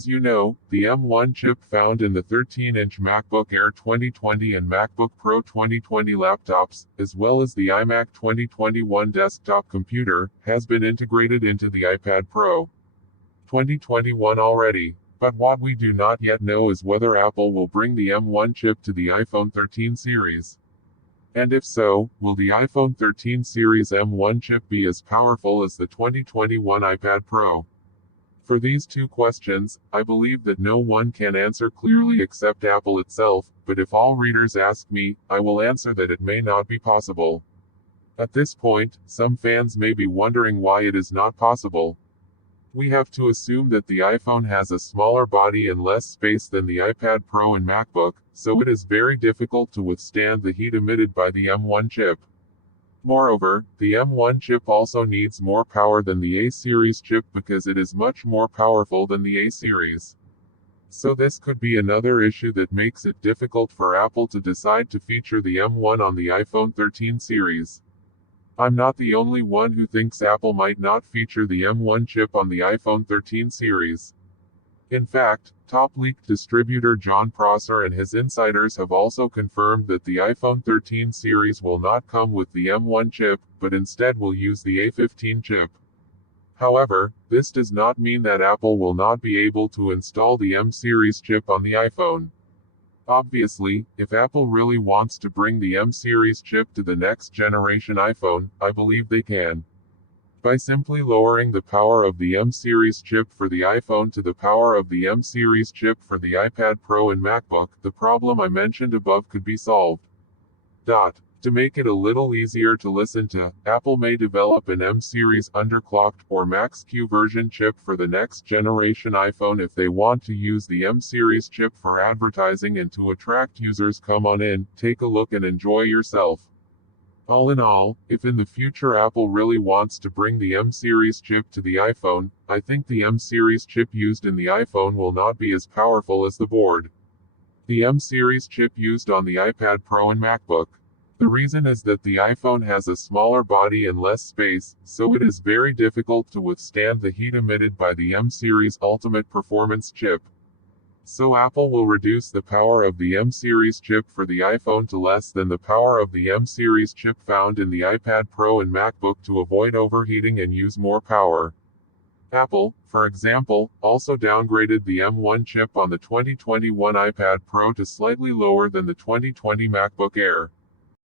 As you know, the M1 chip found in the 13-inch MacBook Air 2020 and MacBook Pro 2020 laptops, as well as the iMac 2021 desktop computer, has been integrated into the iPad Pro 2021 already. But what we do not yet know is whether Apple will bring the M1 chip to the iPhone 13 series. And if so, will the iPhone 13 series M1 chip be as powerful as the 2021 iPad Pro? For these two questions, I believe that no one can answer clearly except Apple itself, but if all readers ask me, I will answer that it may not be possible. At this point, some fans may be wondering why it is not possible. We have to assume that the iPhone has a smaller body and less space than the iPad Pro and MacBook, so it is very difficult to withstand the heat emitted by the M1 chip. Moreover, the M1 chip also needs more power than the A series chip because it is much more powerful than the A series. So this could be another issue that makes it difficult for Apple to decide to feature the M1 on the iPhone 13 series. I'm not the only one who thinks Apple might not feature the M1 chip on the iPhone 13 series. In fact, top leaked distributor John Prosser and his insiders have also confirmed that the iPhone 13 series will not come with the M1 chip, but instead will use the A15 chip. However, this does not mean that Apple will not be able to install the M series chip on the iPhone. Obviously, if Apple really wants to bring the M series chip to the next generation iPhone, I believe they can. By simply lowering the power of the M series chip for the iPhone to the power of the M series chip for the iPad Pro and MacBook, the problem I mentioned above could be solved. To make it a little easier to listen to, Apple may develop an M series underclocked or Max-Q version chip for the next generation iPhone if they want to use the M series chip for advertising and to attract users. Come on in, take a look and enjoy yourself. All in all, if in the future Apple really wants to bring the M series chip to the iPhone, I think the M series chip used in the iPhone will not be as powerful as the board. The M series chip used on the iPad Pro and MacBook. The reason is that the iPhone has a smaller body and less space, so it is very difficult to withstand the heat emitted by the M series Ultimate Performance chip. So Apple will reduce the power of the M series chip for the iPhone to less than the power of the M series chip found in the iPad Pro and MacBook to avoid overheating and use more power. Apple, for example, also downgraded the M1 chip on the 2021 iPad Pro to slightly lower than the 2020 MacBook Air.